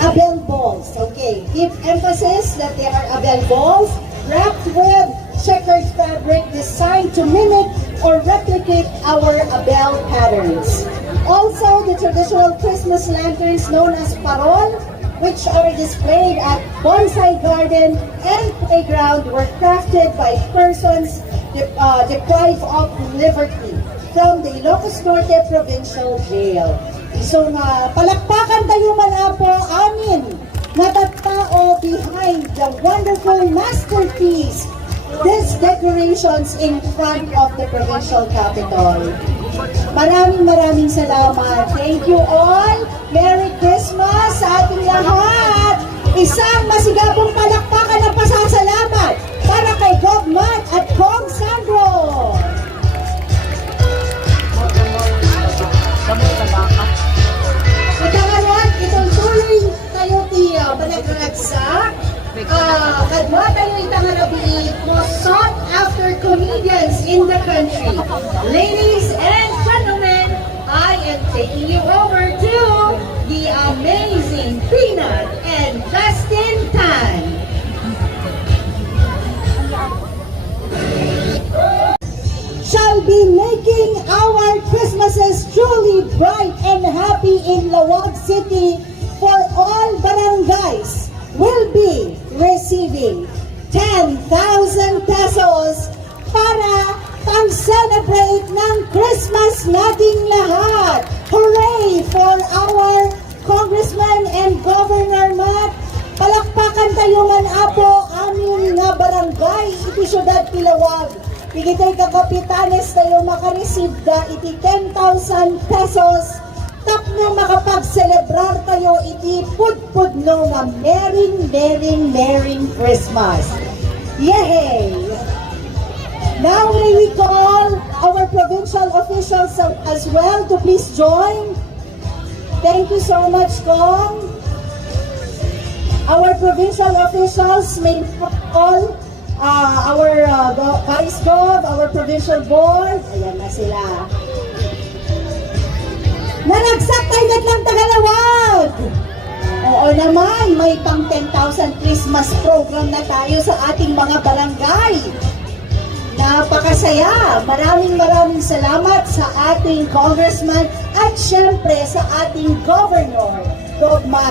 Abel balls. Okay, give emphasis that they are Abel balls wrapped with checkered fabric designed to mimic or replicate our Abel patterns. Also, the traditional Christmas lanterns known as parol, which are displayed at bonsai garden and playground, were crafted by persons deprived of liberty from the Ilocos Norte Provincial Jail. So palakpakan tayo man po amin na tattao behind the wonderful masterpiece, these decorations in front of the provincial capital. Maraming salamat. Thank you all. Merry Christmas sa ating lahat. Isang masigabong palakpakan ng pasasalamat para kay Govman at Kong Sandro. Ikaw itong tuloy tayo tiya Malakas. Kadwa tayo itangarabi most sought after comedians in the country. Ladies and gentlemen, I am taking you over to the amazing Peanut and Justin Tan. Shall be making our Christmases truly bright and happy in Lawag City for all barangays will be receiving 10,000 pesos para pang-celebrate ng Christmas nating lahat. Hooray for our Congressman and Governor Matt. Palakpakan tayo man apo amin nga barangay iti syudad Pilawag. Igitay kakapitanes tayo makareceive da iti 10,000 pesos. Tapno makapag-celebrar tayo iti pudpud no nga Merry Christmas. Yay! Now may we call our provincial officials as well to please join. Thank you so much, Kong. Our provincial officials may call our Vice Gov, our provincial board. Ayan na sila. Nanagsak tayo lang Tagalawag! Oo naman, may pang 10,000 Christmas program na tayo sa ating mga barangay. Napakasaya! Maraming salamat sa ating congressman at syempre sa ating governor, Govman.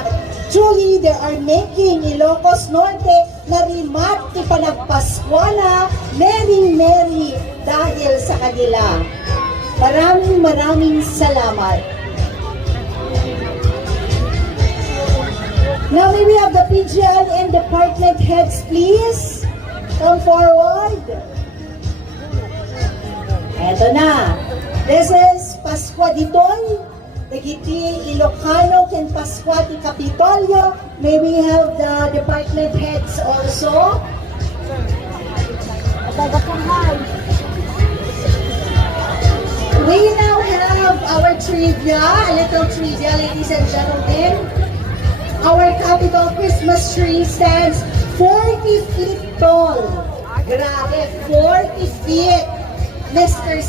Truly, they are making Ilocos Norte na rimat ipanagpaskwala, Merry dahil sa kanila. Maraming salamat. Now may we have the PGL and department heads, please. Come forward. Eto na. This is Pascua Ditoy. Dagiti Ilocano ken Pascua ti Kapitolyo. May we have the department heads also. We now have our trivia, a little trivia, ladies and gentlemen. Our capital Christmas tree stands 40 feet tall. Grabe, 40 feet. Mr.